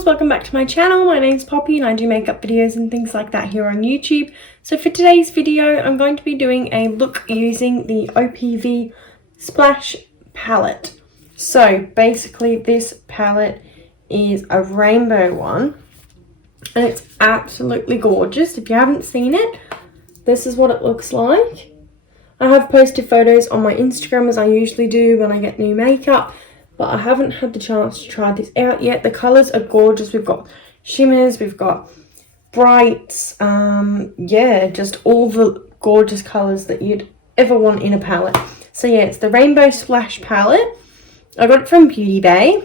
girls, welcome back to my channel. My name's Poppy and I do makeup videos and things like that here on YouTube. So for today's video, I'm going to be doing a look using the OPV Splash palette. So basically this palette is a rainbow one and it's absolutely gorgeous. If you haven't seen it, this is what it looks like. I have posted photos on my Instagram as I usually do when I get new makeup, but I haven't had the chance to try this out yet. The colours are gorgeous. We've got shimmers, we've got brights, yeah, just all the gorgeous colours that you'd ever want in a palette. So yeah, it's the Rainbow Splash palette. I got it from Beauty Bay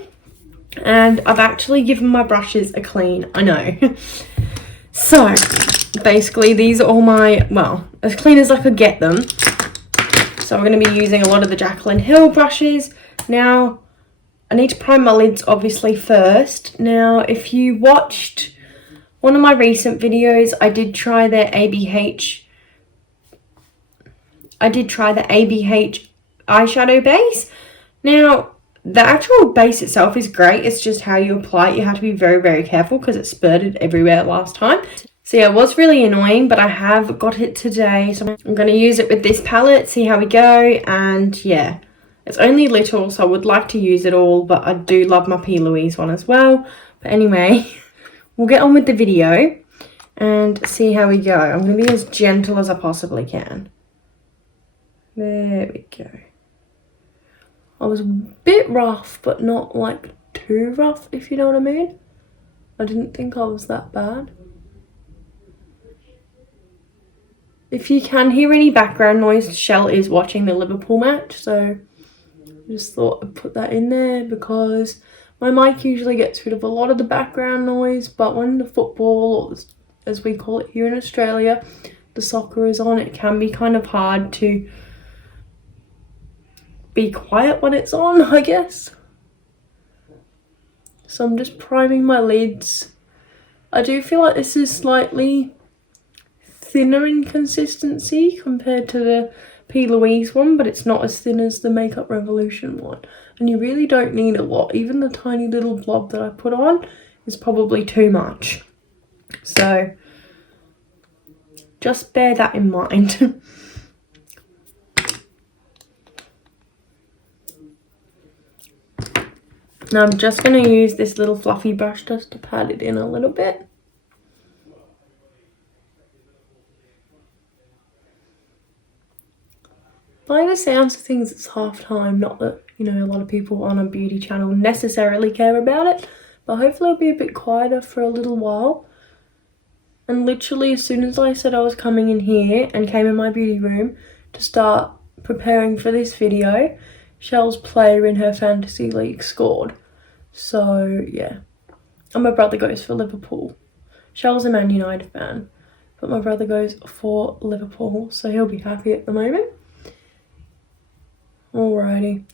and I've actually given my brushes a clean, I know. So basically these are all my, well, as clean as I could get them. So we're going to be using a lot of the Jaclyn Hill brushes. Now, I need to prime my lids obviously first. Now, if you watched one of my recent videos, I did try the ABH eyeshadow base. Now, the actual base itself is great. It's just how you apply it. You have to be very, very careful because it spurted everywhere last time. So yeah, it was really annoying, but I have got it today. So I'm going to use it with this palette, see how we go. And yeah, it's only little, so I would like to use it all, but I do love my P. Louise one as well. But anyway, we'll get on with the video and see how we go. I'm going to be as gentle as I possibly can. There we go. I was a bit rough, but not like too rough, if you know what I mean. I didn't think I was that bad. If you can hear any background noise, Shell is watching the Liverpool match, so I just thought I'd put that in there because my mic usually gets rid of a lot of the background noise, but when the football, or as we call it here in Australia, the soccer is on, it can be kind of hard to be quiet when it's on, I guess. So I'm just priming my lids. I do feel like this is slightly thinner in consistency compared to the P. Louise one, but it's not as thin as the Makeup Revolution one. And you really don't need a lot. Even the tiny little blob that I put on is probably too much. So just bear that in mind. Now I'm just going to use this little fluffy brush just to pat it in a little bit. By the sounds of things, it's half time. Not that, you know, a lot of people on a beauty channel necessarily care about it, but hopefully I'll be a bit quieter for a little while. And literally as soon as I said I was coming in here and came in my beauty room to start preparing for this video, Shell's player in her fantasy league scored. So yeah, and my brother goes for Liverpool. Shell's a Man United fan, but my brother goes for Liverpool, so he'll be happy at the moment. Alrighty,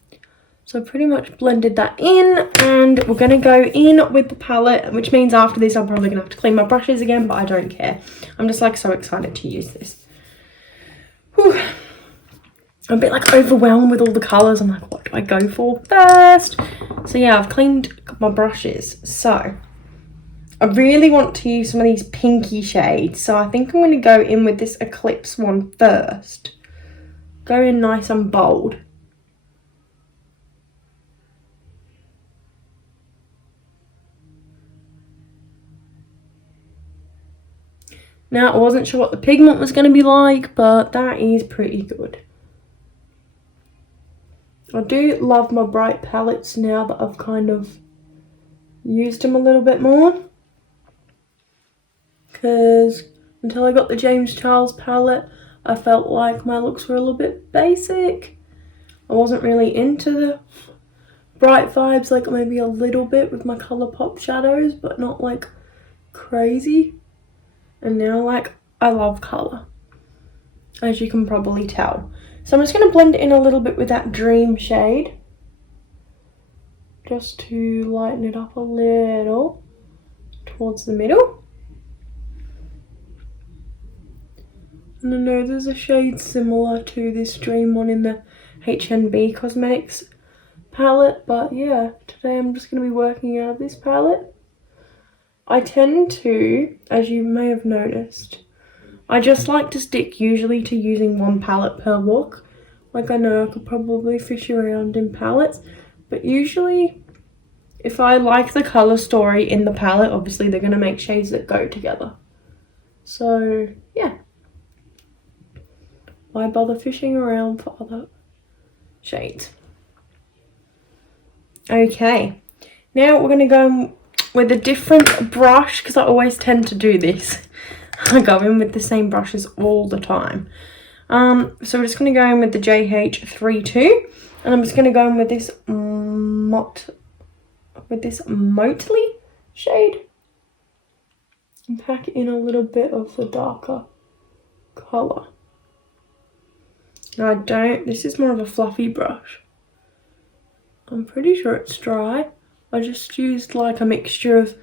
so I pretty much blended that in, and we're going to go in with the palette, which means after this I'm probably going to have to clean my brushes again, but I don't care. I'm just like so excited to use this. Whew. I'm a bit like overwhelmed with all the colours. I'm like, what do I go for first? So yeah, I've cleaned my brushes. So I really want to use some of these pinky shades. So I think I'm going to go in with this Eclipse one first. Go in nice and bold. Now, I wasn't sure what the pigment was going to be like, but that is pretty good. I do love my bright palettes now that I've kind of used them a little bit more. Because until I got the James Charles palette, I felt like my looks were a little bit basic. I wasn't really into the bright vibes, like maybe a little bit with my Colourpop shadows, but not like crazy. And now, like, I love colour, as you can probably tell. So I'm just going to blend it in a little bit with that Dream shade, just to lighten it up a little towards the middle. And I know there's a shade similar to this Dream one in the HNB Cosmetics palette, but yeah, today I'm just going to be working out of this palette. I tend to, as you may have noticed, I just like to stick usually to using one palette per look. Like, I know I could probably fish around in palettes, but usually if I like the colour story in the palette, obviously they're going to make shades that go together. So, yeah. Why bother fishing around for other shades? Okay, now we're going to go with a different brush, because I always tend to do this. I go in with the same brushes all the time. So we're just going to go in with the JH32, and I'm just going to go in with this Motley shade and pack in a little bit of the darker colour. Now this is more of a fluffy brush. I'm pretty sure it's dry. I just used like a mixture of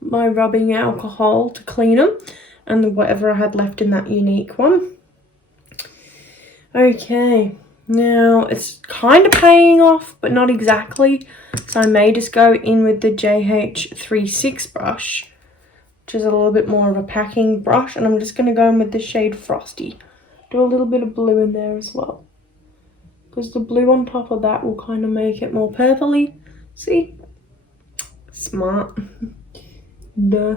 my rubbing alcohol to clean them and whatever I had left in that unique one. Okay, now it's kind of paying off, but not exactly. So I may just go in with the JH36 brush, which is a little bit more of a packing brush, and I'm just going to go in with the shade Frosty. Do a little bit of blue in there as well, because the blue on top of that will kind of make it more purpley. See? Smart. Duh.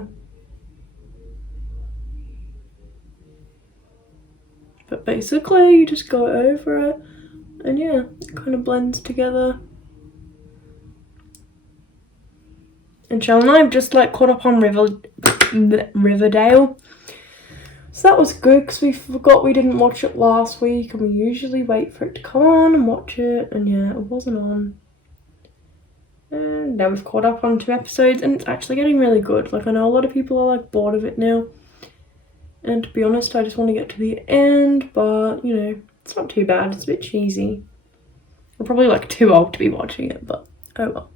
But basically, you just go over it, and yeah, it kind of blends together. And Shell and I have just like caught up on Riverdale. So that was good, because we forgot we didn't watch it last week, and we usually wait for it to come on and watch it, and yeah, it wasn't on. And now we've caught up on 2 episodes, and it's actually getting really good. Like, I know a lot of people are like bored of it now, and to be honest, I just want to get to the end, but you know, it's not too bad. It's a bit cheesy. I'm probably like too old to be watching it, but oh well.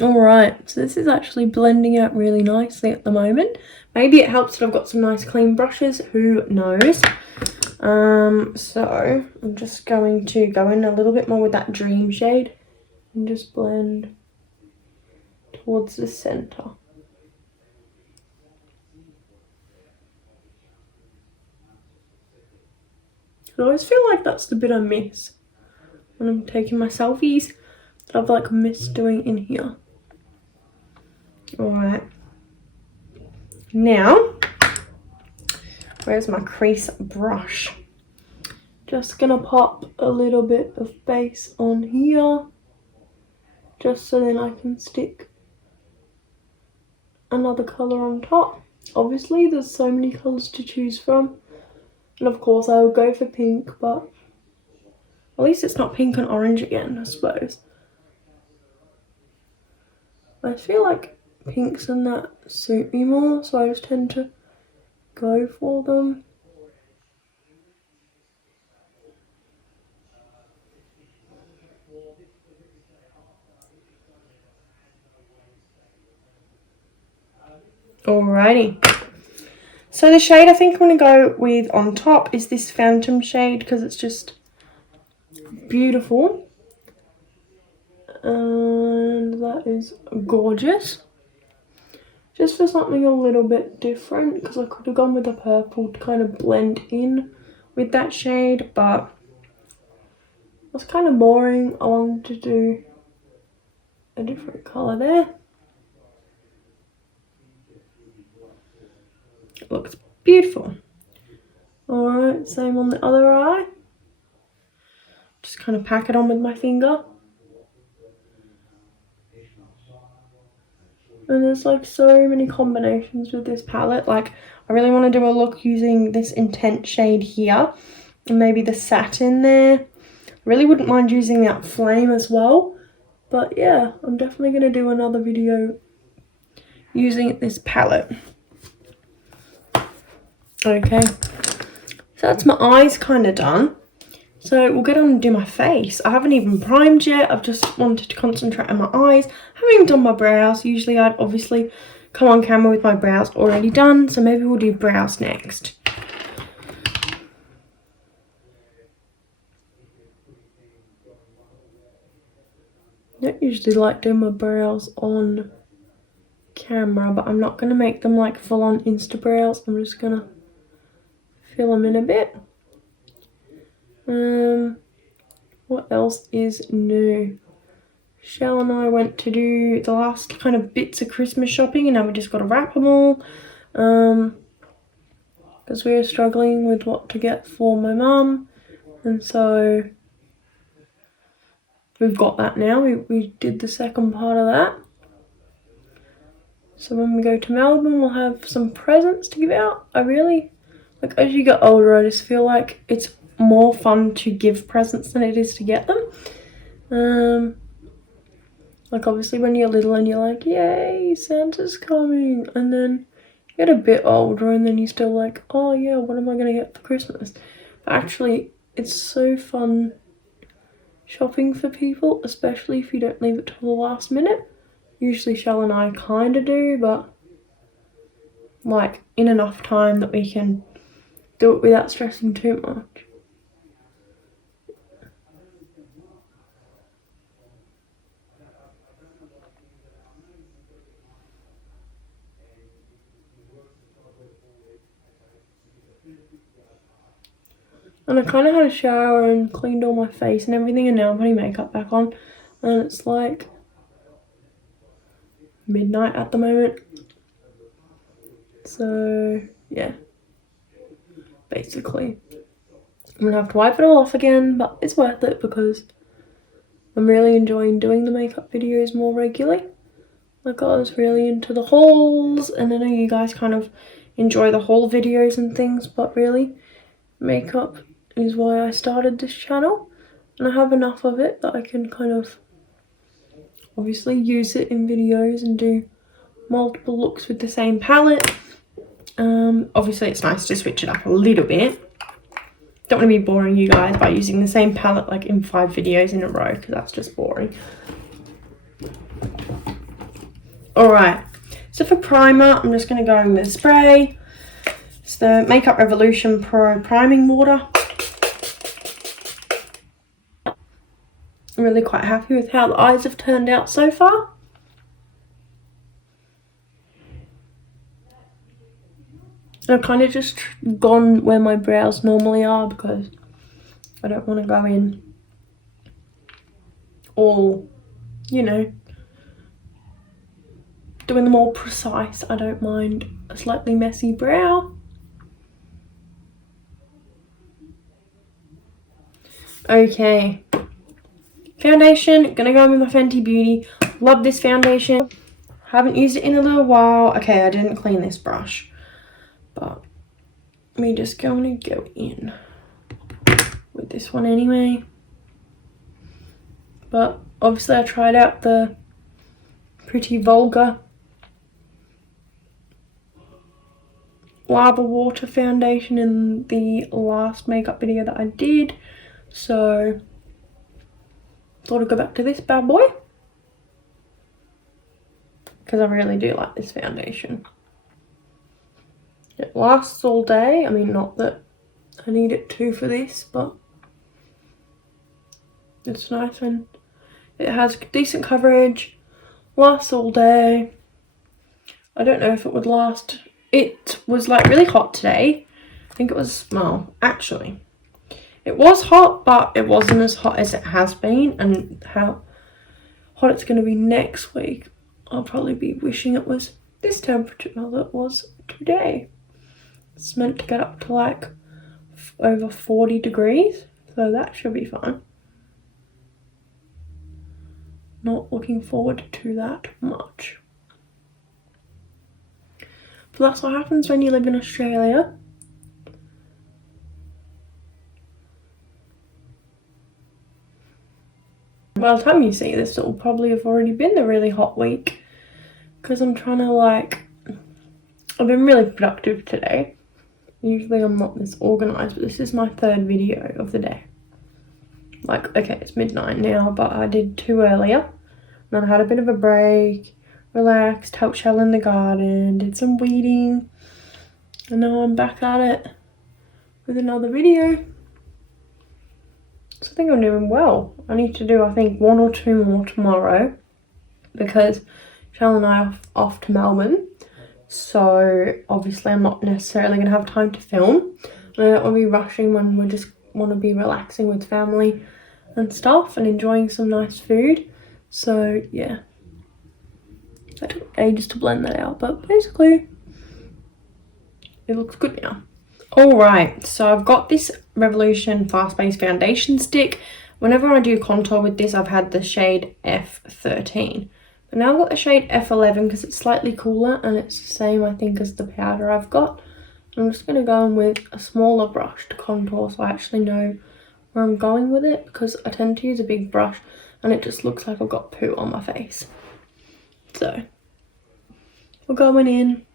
Alright, so this is actually blending out really nicely at the moment. Maybe it helps that I've got some nice clean brushes, who knows. So I'm just going to go in a little bit more with that Dream shade and just blend towards the center. I always feel like that's the bit I miss when I'm taking my selfies, that I've like missed doing in here. Alright, now where's my crease brush? Just gonna pop a little bit of base on here, just so then I can stick another colour on top. Obviously there's so many colours to choose from, and of course I would go for pink, but at least it's not pink and orange again, I suppose. I feel like pinks and that suit me more, so I just tend to go for them. Alrighty, so the shade I think I'm going to go with on top is this Phantom shade, because it's just beautiful and that is gorgeous. Just for something a little bit different, because I could have gone with a purple to kind of blend in with that shade, but that's kind of boring. I wanted to do a different colour there. It looks beautiful. Alright, same on the other eye. Just kind of pack it on with my finger. And there's like so many combinations with this palette. Like, I really want to do a look using this Intense shade here and maybe the satin there. I really wouldn't mind using that Flame as well, but yeah, I'm definitely going to do another video using this palette. Okay, so that's my eyes kind of done. So we'll get on and do my face. I haven't even primed yet. I've just wanted to concentrate on my eyes. I haven't even done my brows. Usually I'd obviously come on camera with my brows already done. So maybe we'll do brows next. don't usually like doing my brows on camera, but I'm not going to make them like full on Insta brows. I'm just going to fill them in a bit. What else is new? Shell and I went to do the last kind of bits of Christmas shopping, and now we just got to wrap them all. Because we were struggling with what to get for my mum, and so we've got that now. We did the second part of that. So when we go to Melbourne, we'll have some presents to give out. I really, like, as you get older, I just feel like it's more fun to give presents than it is to get them. Like, obviously when you're little and you're like, yay, Santa's coming, and then you get a bit older and then you're still like, oh yeah, what am I going to get for Christmas? But actually, it's so fun shopping for people, especially if you don't leave it till the last minute. Usually Shell and I kind of do, but like in enough time that we can do it without stressing too much. And I kind of had a shower and cleaned all my face and everything, and now I'm putting makeup back on, and it's like midnight at the moment. So yeah, basically I'm gonna have to wipe it all off again, but it's worth it because I'm really enjoying doing the makeup videos more regularly. Like, I was really into the hauls, and I know you guys kind of enjoy the haul videos and things, but really makeup is why I started this channel, and I have enough of it that I can kind of obviously use it in videos and do multiple looks with the same palette. Obviously it's nice to switch it up a little bit. Don't want to be boring you guys by using the same palette like in 5 videos in a row, because that's just boring. Alright, so for primer, I'm just going to go in with spray. It's the Makeup Revolution Pro Priming Water. I'm really quite happy with how the eyes have turned out so far. I've kind of just gone where my brows normally are because I don't want to go in all, you know, doing them all precise. I don't mind a slightly messy brow. Okay. Foundation, gonna go in with my Fenty Beauty. Love this foundation. Haven't used it in a little while. Okay, I didn't clean this brush, but we're just going to go in with this one anyway. But obviously I tried out the Pretty Vulgar Lava Water foundation in the last makeup video that I did, so thought I'd go back to this bad boy because I really do like this foundation. It lasts all day. I mean, not that I need it to for this, but it's nice and it has decent coverage, lasts all day. I don't know if it would last. It was like really hot today. I think it was, well, actually it was hot, but it wasn't as hot as it has been, and how hot it's going to be next week, I'll probably be wishing it was this temperature that it was today. It's meant to get up to like over 40 degrees, so that should be fun. Not looking forward to that much. But that's what happens when you live in Australia. By the time you see this, it will probably have already been a really hot week, because I'm trying to I've been really productive today. Usually I'm not this organised, but this is my 3rd video of the day. Like, okay, it's midnight now, but I did 2 earlier. And then I had a bit of a break, relaxed, helped Shell in the garden, did some weeding. And now I'm back at it with another video. So I think I'm doing well. I need to do, I think, 1 or 2 more tomorrow because Shell and I are off to Melbourne. So obviously I'm not necessarily going to have time to film. I don't want to be rushing when we just want to be relaxing with family and stuff and enjoying some nice food. So yeah, that took ages to blend that out, but basically it looks good now. Alright, so I've got this Revolution Fast Base Foundation Stick. Whenever I do contour with this, I've had the shade F13. But now I've got the shade F11 because it's slightly cooler and it's the same, I think, as the powder I've got. I'm just going to go in with a smaller brush to contour so I actually know where I'm going with it, because I tend to use a big brush and it just looks like I've got poo on my face. So we're going in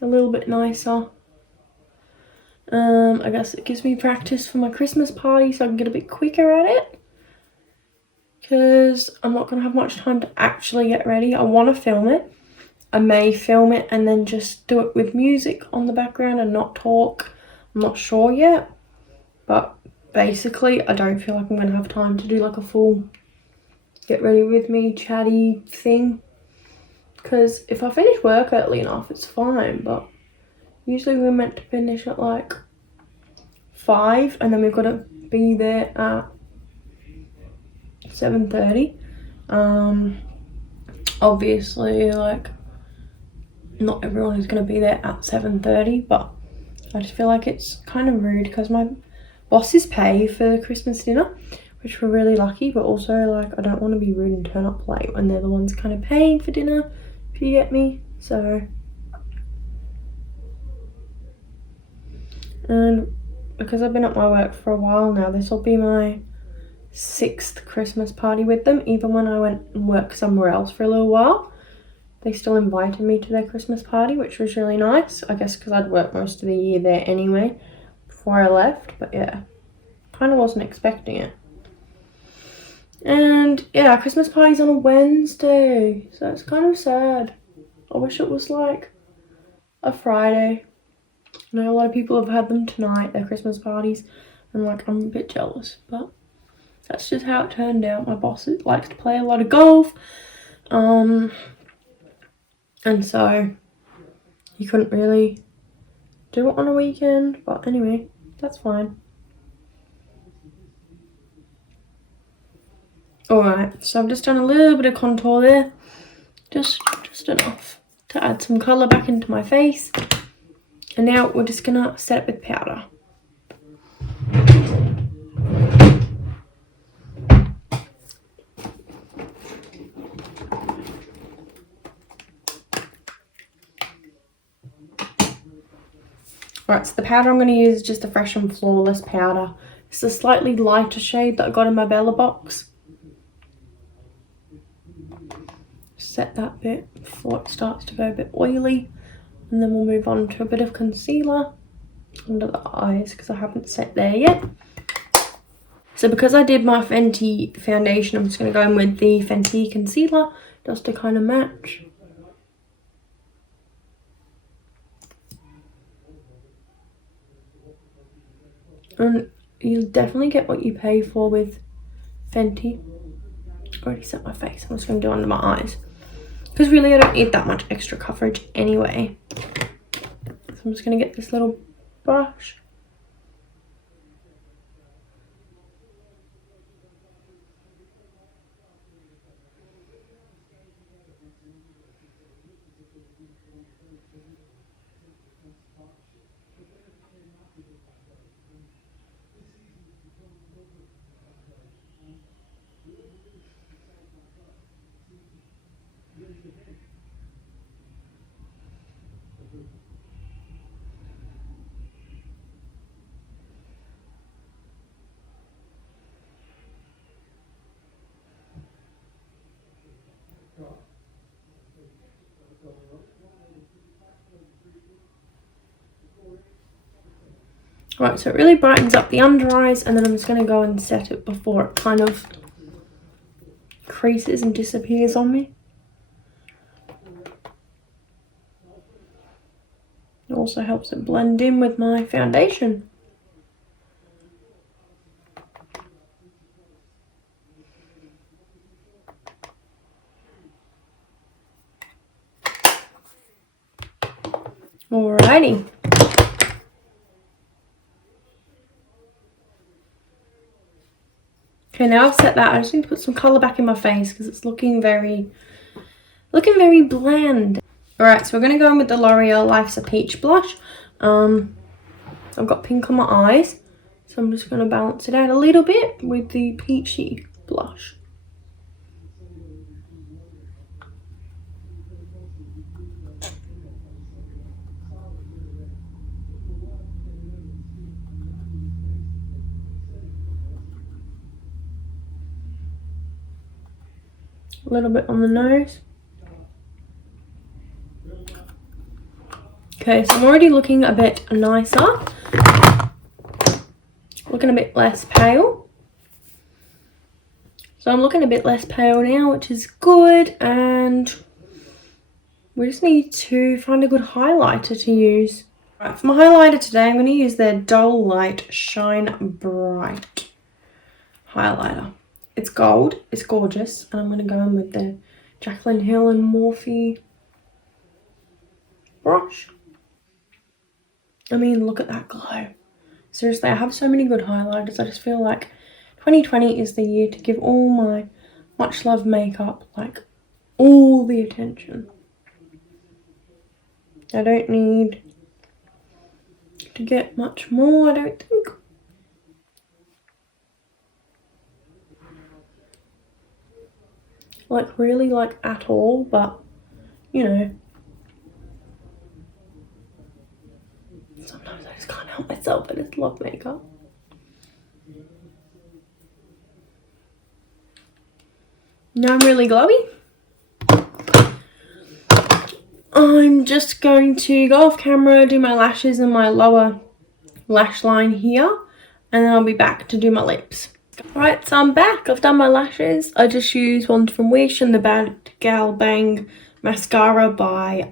a little bit nicer. I guess it gives me practice for my Christmas party so I can get a bit quicker at it, because I'm not going to have much time to actually get ready. I want to film it. I may film it and then just do it with music on the background and not talk. I'm not sure yet, but basically I don't feel like I'm going to have time to do like a full get ready with me chatty thing, because if I finish work early enough it's fine, but usually we're meant to finish at like 5 and then we've got to be there at 7:30. Obviously, like, not everyone is going to be there at 7:30, but I just feel like it's kind of rude because my bosses pay for the Christmas dinner, which we're really lucky, but also like I don't want to be rude and turn up late when they're the ones kind of paying for dinner, if you get me. So, and because I've been at my work for a while now, this will be my 6th Christmas party with them. Even when I went and worked somewhere else for a little while, they still invited me to their Christmas party, which was really nice. I guess because I'd worked most of the year there anyway before I left, but yeah, kind of wasn't expecting it. And yeah, our Christmas party's on a Wednesday, so it's kind of sad. I wish it was like a Friday. I know a lot of people have had them tonight, their Christmas parties, and like I'm a bit jealous, but that's just how it turned out. My boss likes to play a lot of golf, and so he couldn't really do it on a weekend, but anyway, that's fine. Alright, so I've just done a little bit of contour there, just enough to add some colour back into my face, and now we're just gonna set it with powder. Alright, so the powder I'm going to use is just a Fresh and Flawless powder. It's a slightly lighter shade that I got in my Bella box. Set that bit before it starts to go a bit oily. And then we'll move on to a bit of concealer under the eyes because I haven't set there yet. So because I did my Fenty foundation, I'm just going to go in with the Fenty concealer just to kind of match. And you'll definitely get what you pay for with Fenty. I already set my face. I'm just going to do under my eyes, because really I don't need that much extra coverage anyway. So I'm just going to get this little brush. Right, so it really brightens up the under eyes, and then I'm just going to go and set it before it kind of creases and disappears on me. It also helps it blend in with my foundation. Alrighty. Okay, now I've set that, I just need to put some colour back in my face because it's looking very bland. Alright, so we're going to go in with the L'Oreal Life's a Peach blush. I've got pink on my eyes, so I'm just going to balance it out a little bit with the peachy blush. A little bit on the nose. Okay, so I'm already looking a bit nicer. Looking a bit less pale. So I'm looking a bit less pale now, which is good. And we just need to find a good highlighter to use. Right, for my highlighter today, I'm going to use the Dull Light Shine Bright highlighter. It's gold, it's gorgeous, and I'm going to go in with the Jaclyn Hill and Morphe brush. I mean, look at that glow. Seriously, I have so many good highlighters. I just feel like 2020 is the year to give all my much loved makeup, like, all the attention. I don't need to get much more, I don't think. Like, really, like, at all, but, you know. Sometimes I just can't help myself, I just love makeup. Now I'm really glowy. I'm just going to go off camera, do my lashes and my lower lash line here, and then I'll be back to do my lips. Right, so I'm back. I've done my lashes. I just used one from Wish and the Bad Gal Bang mascara by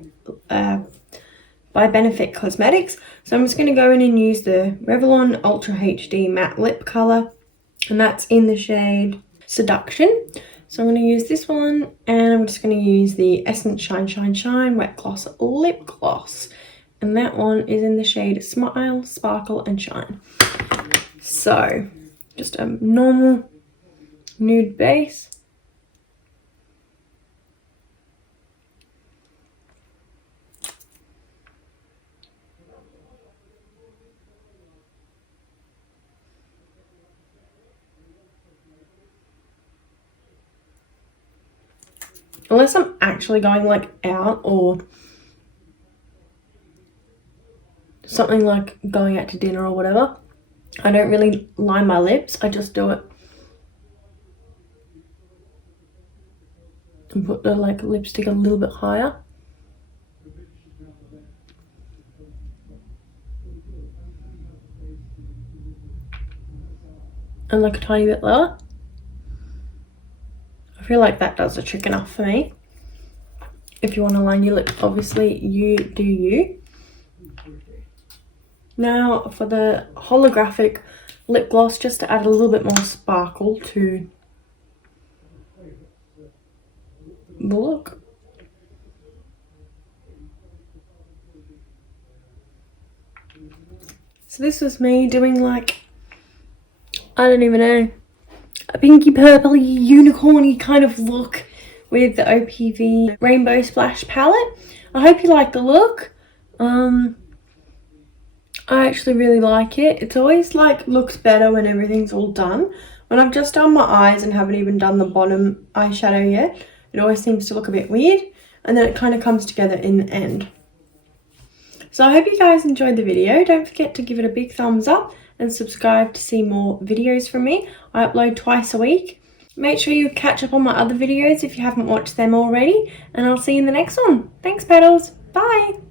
Benefit Cosmetics. So I'm just going to go in and use the Revlon Ultra HD Matte Lip Colour, and that's in the shade Seduction. So I'm going to use this one, and I'm just going to use the Essence Shine Shine Shine Wet Gloss Lip Gloss, and that one is in the shade Smile, Sparkle and Shine. So just a normal nude base. Unless I'm actually going like out or something like going out to dinner or whatever, I don't really line my lips. I just do it and put the like lipstick a little bit higher. And like a tiny bit lower. I feel like that does the trick enough for me. If you want to line your lips, obviously you do you. Now for the holographic lip gloss, just to add a little bit more sparkle to the look. So this was me doing like, I don't even know, a pinky purpley unicorny kind of look with the OPV Rainbow Splash palette. I hope you like the look. I actually really like it. It's always like looks better when everything's all done. When I've just done my eyes and haven't even done the bottom eyeshadow yet, it always seems to look a bit weird, and then it kind of comes together in the end. So I hope you guys enjoyed the video. Don't forget to give it a big thumbs up and subscribe to see more videos from me. I upload twice a week. Make sure you catch up on my other videos if you haven't watched them already, and I'll see you in the next one. Thanks, Petals. Bye.